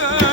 kadar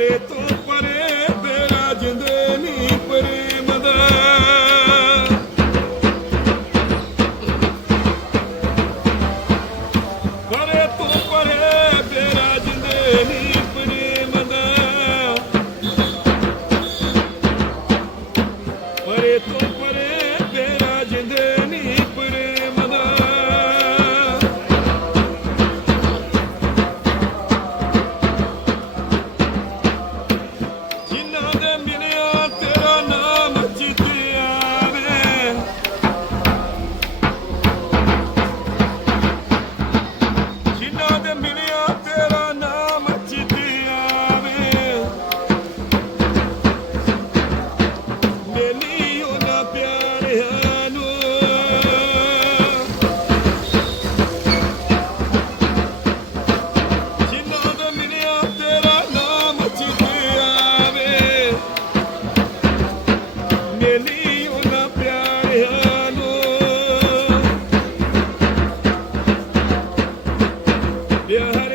it. the minute. Yeah.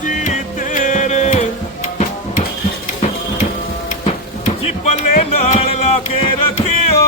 ਜੀ ਤੇਰੇ ਜੀ ਪੱਲੇ ਨਾਲ ਲਾ ਕੇ ਰੱਖਿਓ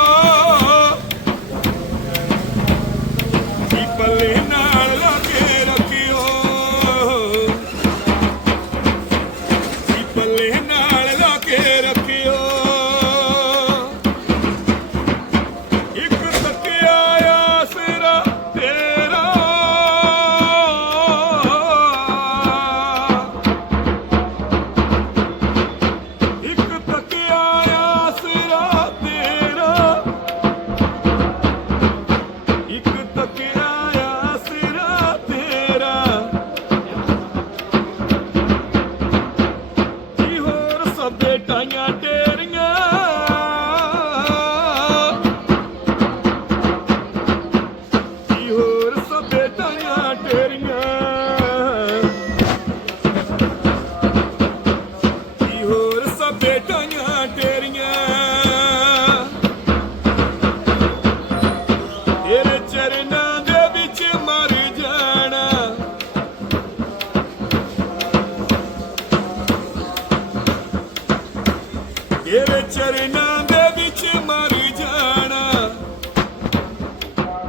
ਤੇਰੇ ਚਰਨਾਂ ਦੇ ਵਿੱਚ ਮਰ ਜਾਣਾ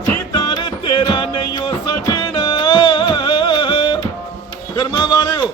ਜੀ ਦਰ ਤੇਰਾ ਨਹੀਂ ਹੋ ਸਜਣਾ ਕਰਮਾ ਵਾਲਿਓ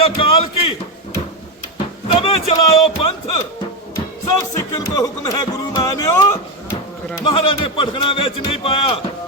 ਬੋਲੀ ਅਕਾਲ ਕੀ ਤਵੇ ਚਲਾਓ ਪੰਥ ਸਭ ਸਿੱਖਨ ਕੋ ਹੁਕਮ ਹੈ ਗੁਰੂ ਮਾਨਿਓ ਮਹਾਰਾਜ ਨੇ ਪਟਕਣਾ ਵਿੱਚ ਨਹੀਂ ਪਾਇਆ